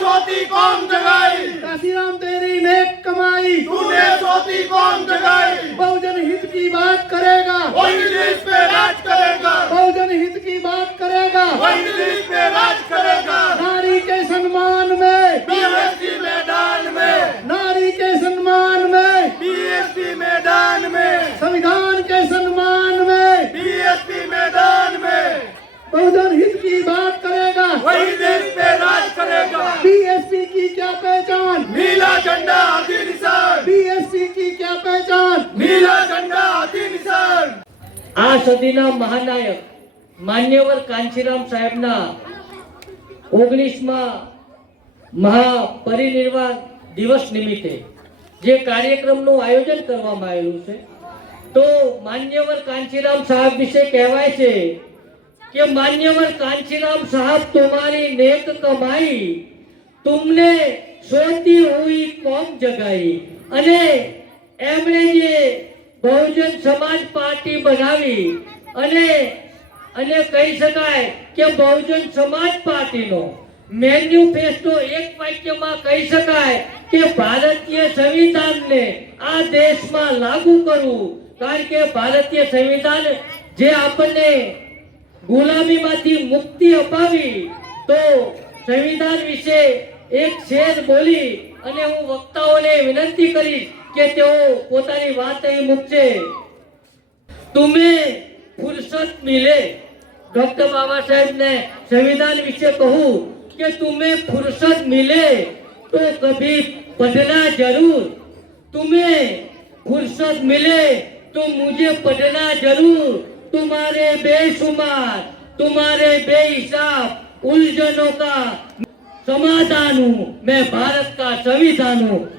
सोती कौन जगाई काशीराम तेरी नेक कमाई तूने सोती कौन जगाई बहुजन हित की बात करेगा वही देश पे राज करेगा बहुजन हित की बात करेगा वही देश पे राज करेगा नारी के सम्मान में बीएसपी की क्या पहचान? नीला झंडा हाथी निशान। बीएसपी की क्या पहचान? नीला झंडा हाथी निशान। આ સદીના મહાનાયક માન્યવર કાંચીરામ સાહેબના ઓગણીસમાં મહાપરિનિર્વાણ દિવસ નિમિત્તે જે કાર્યક્રમનું આયોજન કરવામાં આવેલું છે તો માન્યવર કાંચીરામ સાહેબ વિશે કહેવાય છે કે માન્યવર કાંચીરામ સાહેબ તમારી નેક કમાઈ તુમને સોતી હુઈ કોમ જગાઈ? અને એમણે જે બહુજન સમાજ પાર્ટી બનાવી, અને અને કહી શકાય કે બહુજન સમાજ પાર્ટીનો મેન્યુફેસ્ટો એક વાક્યમાં કહી શકાય કે ભારતીય સંવિધાનને આ દેશમાં લાગુ કરવું. કારણ કે ભારતીય સંવિધાન જે આપણને ગુલામીમાંથી મુક્તિ અપાવી, તો સંવિધાન વિશે એક શેર બોલી અને હું વક્તાઓને વિનંતી કરીશ કે તેઓ પોતાની વાત અહીં મૂકશે तुम्हें फुर्सत मिले डॉक्टर बाबा साहेब ने संविधान विषय कहूं कि तुम्हें फुर्सत मिले तो कभी पढ़ना जरूर तुम्हें फुर्सत मिले तो मुझे पढ़ना जरूर तुम्हारे बेशुमार तुम्हारे बेहिसाब उलझनों का સમાધાન, મેં ભારત કા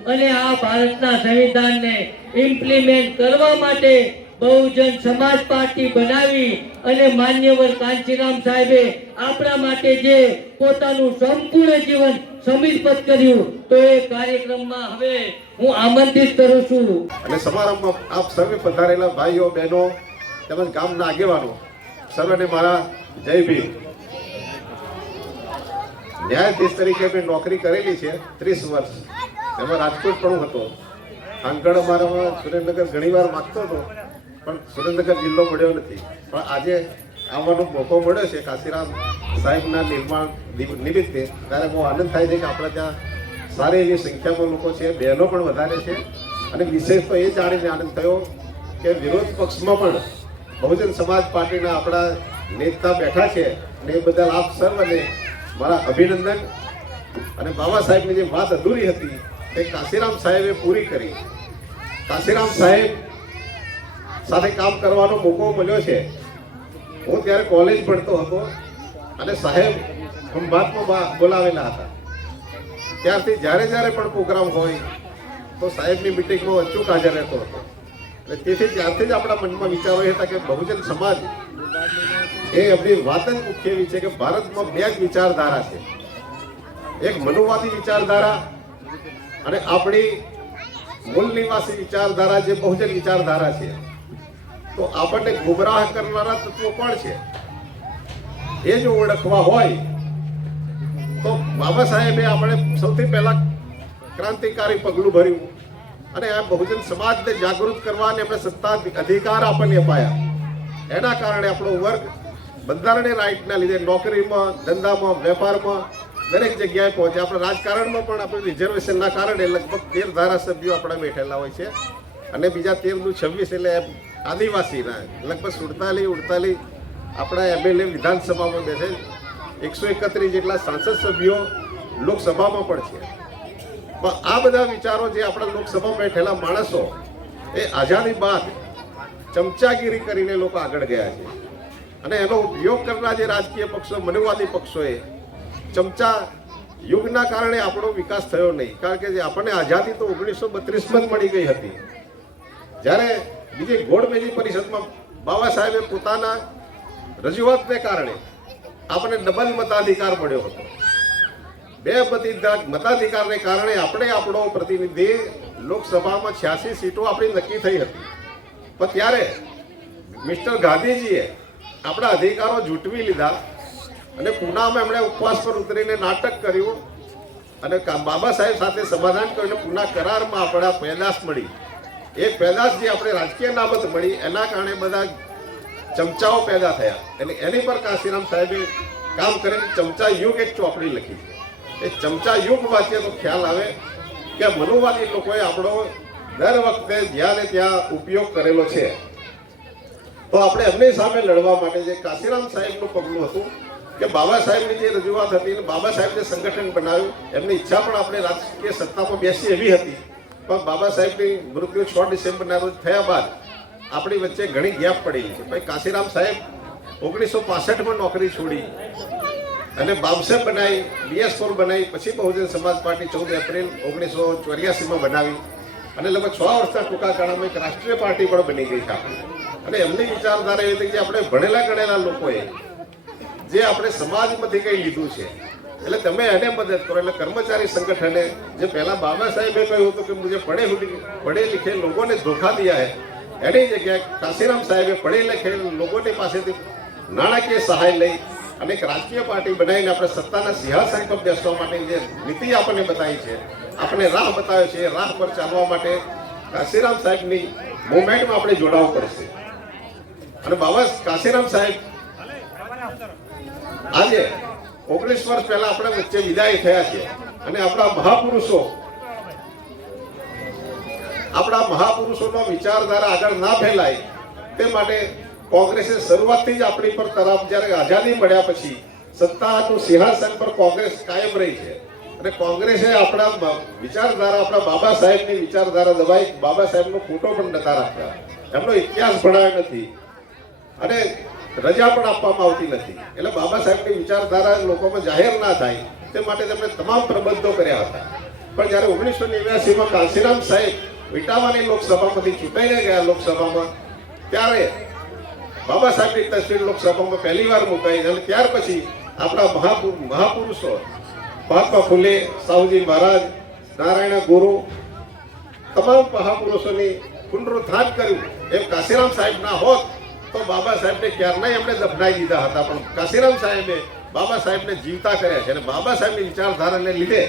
અને આ ભારતના સંવિધાનને ઇમ્પ્લિમેન્ટ કરવા માટે બહુજન સમાજ પાર્ટી બનાવી અને માન્યવર કાંચીરામ સાહેબે આપણા માટે જે પોતાનું સંપૂર્ણ જીવન સમર્પિત કર્યું, તો એ કાર્યક્રમમાં હવે હું આમંત્રિત કરું છું. અને સમારંભમાં આપ સર્વે પધારેલા ભાઈઓ, બહેનો તેમજ ગામના આગેવાનો, સર્વેને મારા જય ભીમ. ન્યાયાધીશ તરીકે મેં નોકરી કરેલી છે, ત્રીસ વર્ષ. એમાં રાજકોટ પણ હતો. આંગણ અમારામાં સુરેન્દ્રનગર ઘણીવાર માગતો હતો, પણ સુરેન્દ્રનગર જિલ્લો મળ્યો નથી. પણ આજે આવવાનો મોકો મળ્યો છે કાશીરામ સાહેબના નિર્માણ નિમિત્તે. ત્યારે બહુ આનંદ થાય છે કે આપણે ત્યાં સારી એવી સંખ્યામાં લોકો છે, બહેનો પણ વધારે છે. અને વિશેષ તો એ જાણીને આનંદ થયો કે વિરોધ પક્ષમાં પણ બહુજન સમાજ પાર્ટીના આપણા નેતા બેઠા છે અને એ બદલ આપ સર્વને મારા અભિનંદન અને બાબા સાહેબની જે વાત અધૂરી હતી, તે કાશીરામ સાહેબે પૂરી કરી. કાશીરામ સાહેબ સાથે કામ કરવાનો મોકો મળ્યો છે. હું ત્યારે કોલેજ ભણતો હતો અને સાહેબ ખંભાતમાં બોલાવેલા હતા. ત્યારથી જ્યારે જ્યારે પણ પ્રોગ્રામ હોય, તો સાહેબની મિટિંગમાં અચૂક હાજર રહેતો હતો. અને તેથી ત્યારથી જ આપણા મનમાં વિચારો હતા કે બહુજન સમાજ એ આપણી વાત જ મુખ્ય એવી છે કે ભારતમાં બે જ વિચારધારા છે. એક મનુવાદી વિચારધારા અને આપણી મૂળ નિવાસી વિચારધારા જે બહુજન વિચારધારા છે. તો આપણને ગુમરાહ કરનારા તત્વો પણ છે? એ જો ઓળખવા હોય, તો બાબા સાહેબે આપણે સૌથી પહેલા ક્રાંતિકારી પગલું ભર્યું અને આ બહુજન સમાજને જાગૃત કરવાને આપણે સત્તા અધિકાર આપણને અપાયા. એના કારણે આપણો વર્ગ બંધારણીય રાઇટના લીધે નોકરીમાં, ધંધામાં, વેપારમાં દરેક જગ્યાએ પહોંચે. આપણે રાજકારણમાં પણ આપણે રિઝર્વેશનના કારણે લગભગ તેર ધારાસભ્યો આપણા બેઠેલા હોય છે. અને બીજા તેરનું છવ્વીસ એટલે આદિવાસીના, લગભગ સુડતાલીસ ઉડતાલીસ આપણા એમએલએ વિધાનસભામાં બેસે. એકસો એકત્રીસ જેટલા સાંસદ સભ્યો લોકસભામાં પણ છે. પણ આ બધા વિચારો જે આપણા લોકસભામાં બેઠેલા માણસો, એ આઝાદી બાદ ચમચાગીરી કરીને લોકો આગળ ગયા છે. અને એનો ઉપયોગ કરનાર જે રાજકીય પક્ષો, મનુવાદી પક્ષોએ ચમચા યુગના કારણે આપણો વિકાસ થયો નહીં. કારણ કે જે આપણને આઝાદી તો ઓગણીસો બત્રીસમાં જ મળી ગઈ હતી. જ્યારે બીજી ગોળમેજી પરિષદમાં બાબા સાહેબે પોતાના રજૂઆતને કારણે આપણને ડબલ મતાધિકાર મળ્યો હતો. બે મતી- મતાધિકારને કારણે આપણે આપણો પ્રતિનિધિ લોકસભામાં છ્યાસી સીટો આપણી નક્કી થઈ હતી. પણ ત્યારે મિસ્ટર ગાંધીજીએ આપણા અધિકારો જૂટવી લીધા અને પૂનામાં એમણે ઉપવાસ પર ઉતરીને નાટક કર્યું અને બાબા સાહેબ સાથે સમાધાન કરીને પૂના કરારમાં આપણા પેદાશ મળી. એ પેદાશ જે આપણે રાજકીય નાબત મળી, એના કારણે બધા ચમચાઓ પેદા થયા. અને એની પર કાશીરામ સાહેબે કામ કરીને ચમચા યુગ એક ચોપડી લખી. એ ચમચા યુગ વાંચીએ તો ખ્યાલ આવે કે મનુવાદી લોકોએ આપણો દર વખતે જ્યાં ત્યાં ઉપયોગ કરેલો છે. તો આપણે એમની સામે લડવા માટે જે કાશીરામ સાહેબનું પગલું હતું, કે બાબા સાહેબની જે રજૂઆત હતી અને બાબા સાહેબ જે સંગઠન બનાવ્યું, એમની ઈચ્છા પણ આપણે રાજકીય સત્તામાં બેસી એવી હતી. પણ બાબા સાહેબની મૃત્યુ છ ડિસેમ્બરના રોજ થયા બાદ આપણી વચ્ચે ઘણી ગેપ પડી છે. ભાઈ, કાશીરામ સાહેબ ઓગણીસો પાસઠમાં નોકરી છોડી અને બામસેબ બનાવી બીએસ ફોર બનાવી પછી બહુજન સમાજ પાર્ટી ચૌદ એપ્રિલ ઓગણીસો ચોર્યાસીમાં બનાવી અને લગભગ છ વર્ષના ટૂંકા ગાળામાં એક રાષ્ટ્રીય પાર્ટી પણ બની ગઈ છે આપણી. અને એમની વિચારધારા એ હતી કે આપણે ભણેલા ગણેલા લોકોએ જે આપણે સમાજમાંથી કંઈ લીધું છે, એટલે તમે એને મદદ કરો, એટલે કર્મચારી સંગઠને જે પહેલાં બાબા સાહેબે કહ્યું હતું કે મુજબ પડે પડે લીખે લોકોને ધોખા દિયા હે, એની જગ્યાએ કાશીરામ સાહેબે પડે લખે લોકોની પાસેથી નાણાકીય સહાય લઈ અને એક રાજકીય પાર્ટી બનાવીને આપણે સત્તાના સિંહાસન પર બેસવા માટેની જે નીતિ આપણને બતાવી છે આપણે રાહ બતાવ્યો છે, એ રાહ પર ચાલવા માટે કાશીરામ સાહેબની મુવમેન્ટમાં આપણે જોડાવવું પડશે. અને બાબા કાશીરામ સાહેબ, આજે ઓગણીસ વર્ષ પહેલા આપણે વચ્ચે વિદાય થયા છે અને આપણા મહાપુરુષો, આપણા મહાપુરુષોનો વિચારધારા આગળ ના ફેલાય તે માટે કોંગ્રેસે શરૂઆતથી જ આપણી પર તરફ જ્યારે આઝાદી મળ્યા પછી સત્તાનું સિંહાસન પર કોંગ્રેસ કાયમ રહી છે. અને કોંગ્રેસે આપણા વિચારધારા, આપણા બાબા સાહેબની વિચારધારા દબાઈ, બાબા સાહેબનો ફોટો પણ નતા રાખ્યા. એમનો ઇતિહાસ ભણાયો નથી. અને રજા પણ આપવામાં આવતી નથી. એટલે બાબા સાહેબની વિચારધારા લોકોમાં જાહેર ના થાય, તે માટે તેમણે તમામ પ્રબંધો કર્યા હતા. પણ જ્યારે ઓગણીસો નેવ્યાસીમાં કાંશીરામ સાહેબ વિટાવાની લોકસભામાંથી ચૂંટાઈને ગયા લોકસભામાં, ત્યારે બાબા સાહેબની તસવીર લોકસભામાં પહેલી વાર મુકાઈ અને ત્યાર પછી આપણા મહાપુર મહાપુરુષો મહાત્મા ફુલે, સાહુજી મહારાજ, નારાયણ ગુરુ, તમામ મહાપુરુષોની પુનરુત્થાન કર્યું. એમ કાશીરામ સાહેબ ના હોત તો બાબા સાહેબને ક્યારના એમણે દફનાઈ દીધા હતા, પણ કાશીરામ સાહેબે બાબા સાહેબને જીવતા કર્યા છે. અને બાબા સાહેબની વિચારધારાને લીધે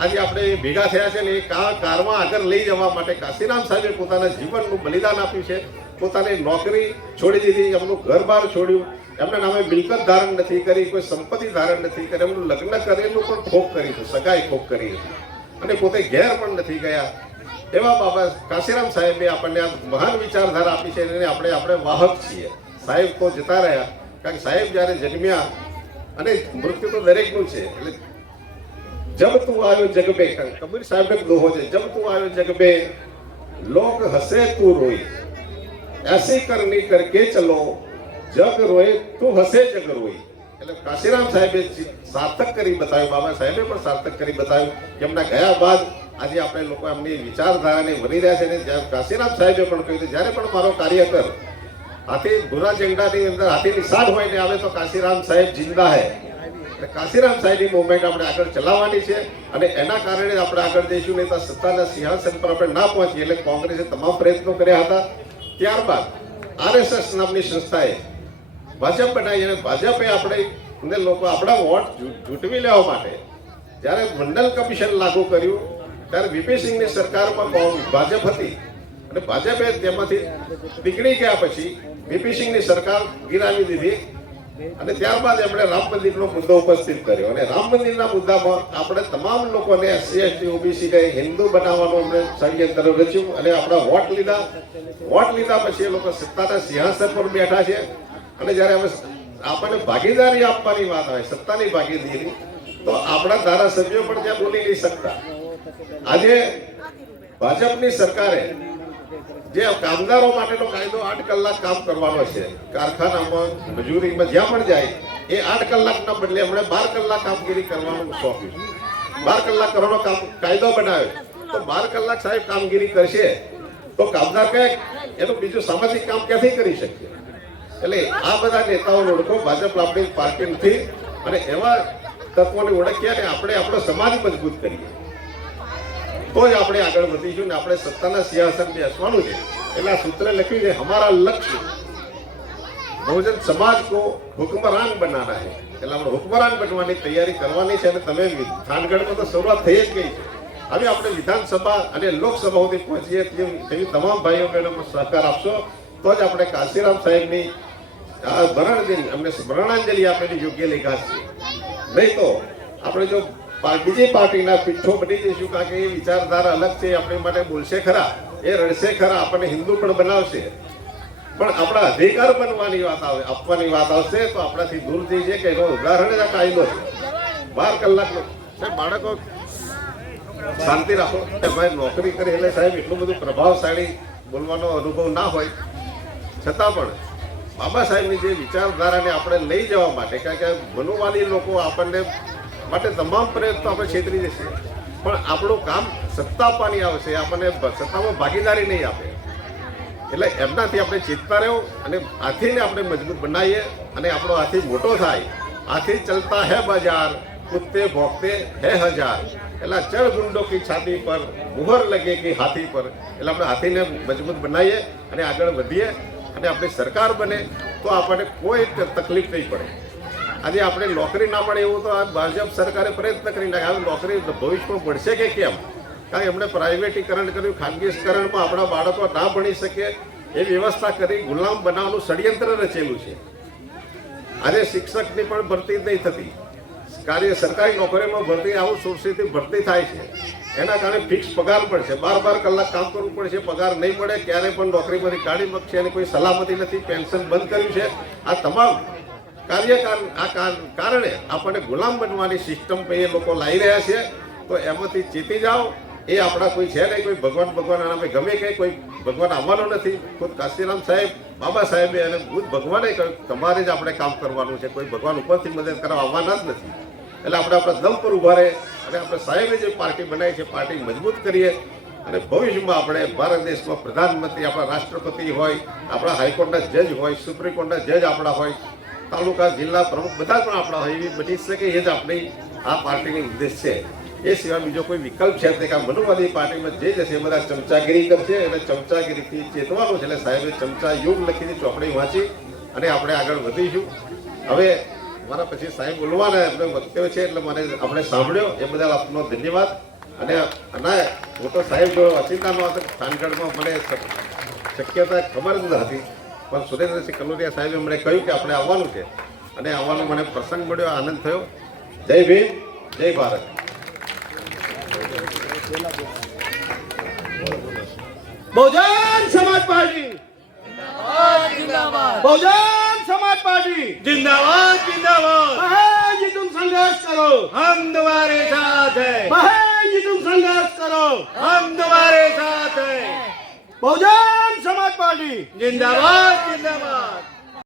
આજે આપણે ભેગા થયા છે ને એ કા કારમાં આગળ લઈ જવા માટે કાશીરામ સાહેબે પોતાના જીવનનું બલિદાન આપ્યું છે. પોતાની નોકરી છોડી દીધી, એમનું ઘર બહાર છોડ્યું. એમના નામે મિલકત ધારણ નથી કરી, કોઈ સંપત્તિ ધારણ નથી કરી. એમનું લગ્ન કરેલું પણ ખોખ કરી હતું સગાઈ ખોખ કરી હતી અને પોતે ઘેર પણ નથી ગયા. એવા બાબા કાશીરામ સાહેબે આપણને આ મહાન વિચારધારા આપી છે એને આપણે આપણે વાહક છીએ. સાહેબ તો જતા રહ્યા. કારણ કે સાહેબ જ્યારે જન્મ્યા અને મૃત્યુ તો દરેકનું છે, એટલે જબ તું આવ્યો જગબે કબીર સાહેબ એક દોહો છે, જબ તું આવ્યો જગબે, લોક હસે તું રોઈ. એસી કરની કરકે ચલો, જગ રોય તું હસે જગ રોઈ. એટલે કાશીરામ સાહેબે સાર્થક કરી બતાવ્યું, બાબા સાહેબે પણ સાર્થક કરી બતાવ્યું કે એમના ગયા બાદ આજે આપણે લોકો એમની વિચારધારાને વરી રહ્યા છે અને કાશીરામ સાહેબે પણ કહ્યું જ્યારે પણ મારો કાર્યકર હાથી ભૂરા ઝંડાની અંદર હાથી નિશાન હોય ને આવે તો કાશીરામ સાહેબ જિંદા હે. એટલે કાશીરામ સાહેબની મુવમેન્ટ આપણે આગળ ચલાવવાની છે અને એના કારણે આપણે આગળ જઈશું, નહીં તો સત્તાના સિંહાસન પર આપણે ના પહોંચીએ. એટલે કોંગ્રેસે તમામ પ્રયત્નો કર્યા હતા. ત્યારબાદ આરએસએસ નામની સંસ્થાએ ભાજપ બનાવી અને ભાજપે આપણે ને લોકો આપણા વોટ જૂટવી લેવા માટે જ્યારે મંડલ કમિશન લાગુ કર્યું ત્યારે વીપી સિંહની સરકારમાં ભાજપ હતી. અને ભાજપે તેમાંથી નીકળી ગયા પછી વીપી સિંહની સરકાર ગિરાવી દીધી. અને ત્યારબાદ એમણે રામ મંદિરનો મુદ્દો ઉપસ્થિત કર્યો. અને રામ મંદિરના મુદ્દામાં આપણે તમામ લોકોને એસસી, એસટી, ઓબીસી ને હિન્દુ બનાવવાનું અમને ષડયંત્ર રચ્યું અને આપણા વોટ લીધા. વોટ લીધા પછી એ લોકો સત્તાના સિંહાસન પર બેઠા છે. અને જ્યારે હવે આપણને ભાગીદારી આપવાની વાત આવે, સત્તાની ભાગીદારી, તો આપણા ધારાસભ્યો પણ ત્યાં બોલી નહીં શકતા. આજે ભાજપની સરકારે જે કામદારો માટેનો કાયદો આઠ કલાક કામ કરવાનો છે, કારખાનામાં, મજૂરીમાં જ્યાં પણ જાય, એ આઠ કલાકના બદલે એમણે બાર કલાક કામગીરી કરવાનું સોંપ્યું. બાર કલાક કરવાનો કામ, કાયદો બનાવ્યો. તો બાર કલાક સાહેબ કામગીરી કરશે, તો કામદાર કહે, એનું બીજું સામાજિક કામ ક્યાંથી કરી શકીએ? એટલે આ બધા નેતાઓને ઓળખો, ભાજપ આપણી પાર્ટી નથી, અને એવા તત્વોને ઓળખ્યા ને આપણે આપણો સમાજ મજબૂત કરીએ. તો જ આપણે આગળ વધીશું ને આપણે સત્તાના સિંહાસન બેસવાનું છે. એટલે આ સૂત્ર લખ્યું છે, અમારા લક્ષ્ય બહુજન સમાજ કો હુકમરાન બનાના હે. એટલે આપણે હુકમરાન બનવાની તૈયારી કરવાની છે અને તમે થાનગઢમાં તો શરૂઆત થઈ જ ગઈ છે. હવે આપણે વિધાનસભા અને લોકસભા સુધી પહોંચીએ તેવી તમામ ભાઈઓ બહેનોમાં સહકાર આપશો. તો જ આપણે કાશીરામ સાહેબની આ ભરણજની અમને મરણાંજલિ આપેલી યોગ્ય લેખા છે. નહીં તો આપણે જો બીજી પાર્ટીના પીઠો બની જઈશું કારણ કે એ વિચારધારા અલગ છે આપણી માટે બોલશે ખરા. એ રડશે ખરા આપણને હિન્દુ પણ બનાવશે. પણ આપણા અધિકાર બનવાની વાત આવે આપવાની વાત આવશે તો આપણાથી દૂર થઈ છે કે એનો ઉદાહરણ જ આ કાયદો છે. બાર કલાકનો. સાહેબ બાળકો શાંતિ રાખો. ભાઈ નોકરી કરી એટલે સાહેબ એટલું બધું પ્રભાવશાળી બોલવાનો અનુભવ ના હોય. છતાં પણ બાબા સાહેબની જે વિચારધારાને આપણે લઈ જવા માટે કારણ કે મનોવાદી લોકો આપણને માટે તમામ પ્રયત્નો આપણે છેતરી જશે પણ આપણું કામ સત્તા આપવાની આવશે આપણને સત્તામાં ભાગીદારી નહીં આપે. એટલે એમનાથી આપણે ચેતતા રહ્યો અને હાથીને આપણે મજબૂત બનાવીએ અને આપણો હાથી મોટો થાય. હાથી ચલતા હે બજાર કુત્તે ભોગતે હે હજાર. એટલે ચળ ગુંડો કી છાતી પર, મુહર લગે કે હાથી પર. એટલે આપણે હાથીને મજબૂત બનાવીએ અને આગળ વધીએ અને આપણી સરકાર બને તો આપણને કોઈ તકલીફ નહીં પડે. આજે આપણે નોકરી ના મળે એવું તો આ ભાજપ સરકારે પ્રયત્ન કરી નાખ્યા હવે નોકરી ભવિષ્યમાં મળશે કે કેમ? કારણ કે એમણે પ્રાઇવેટીકરણ કર્યું, ખાનગીકરણમાં આપણા બાળકો ના ભણી શકે. એ વ્યવસ્થા કરી ગુલામ બનાવવાનું ષડયંત્ર રચેલું છે. આજે શિક્ષકની પણ ભરતી નહીં થતી. કાર્ય સરકારી નોકરીમાં ભરતી આવું સોર્સથી ભરતી થાય છે. એના કારણે ફિક્સ પગાર છે બાર બાર કલાક કામ કરવું પડશે, પગાર નહીં મળે, ક્યારે પણ નોકરીમાંથી કાઢી મૂકશે એની કોઈ સલામતી નથી, પેન્શન બંધ કર્યું છે. આ તમામ કાર્યકાર આ કાર- કારણે આપણને ગુલામ બનવાની સિસ્ટમ એ લોકો લાવી રહ્યા છે. તો એમાંથી ચીતી જાઓ. એ આપણા કોઈ છે નહીં. કોઈ ભગવાન ભગવાન નામે ગમે કે કોઈ ભગવાન આવવાનો નથી. ખુદ કાશીરામ સાહેબ, બાબા સાહેબે અને ખુદ ભગવાને કહ્યું તમારે જ આપણે કામ કરવાનું છે. કોઈ ભગવાન ઉપરથી મદદ કરવા આવવાના જ નથી. એટલે આપણે આપણા દમ પર ઊભા રહે અને આપણે સાહેબે જે પાર્ટી બનાવી છે, પાર્ટી મજબૂત કરીએ. અને ભવિષ્યમાં આપણે ભારત દેશમાં પ્રધાનમંત્રી, આપણા રાષ્ટ્રપતિ હોય, આપણા હાઈકોર્ટના જજ હોય, સુપ્રીમ કોર્ટના જજ આપણા હોય તાલુકા, જિલ્લા પ્રમુખ બધા પણ આપણા હોય એવી બની શકે એ જ આપણી આ પાર્ટીની ઉદ્દેશ છે. એ સિવાય બીજો કોઈ વિકલ્પ છે તે કે મનુવાદી પાર્ટીમાં જે જશે એ બધા ચમચાગીરી કરશે અને ચમચાગીરીથી ચેતવાનું છે. એટલે સાહેબે ચમચા યુગ લખીને ચોપડી વાંચી અને આપણે આગળ વધીશું. હવે મારા પછી સાહેબ બોલવાના એમને વક્તવ્ય છે, એટલે મને આપણે સાંભળ્યો. એ બદલ આપનો ધન્યવાદ. અને અને હું તો સાહેબ જો અચિંતાનો હતો થાનગઢમાં મને શક્યતા ખબર જ ન હતી. પણ સુરેન્દ્રસિંહ કલોરિયા સાહેબે મને કહ્યું કે આપણે આવવાનું છે. અને આવવાનો મને પ્રસંગ મળ્યો આનંદ થયો. જય ભીમ જય ભારત. બહુજન સમાજ પાર્ટી. બહુજન સમાજ પાર્ટી. જિંદાબાદ જિંદાબાદ. બહેનજી તુમ સંઘર્ષ કરો. હમ તમારે સાથ હૈ. બહેનજી તુમ સંઘર્ષ કરો. હમ તમારે સાથ હૈ. બહુજન સમાજ પાર્ટી. જિંદાબાદ જિંદાબાદ.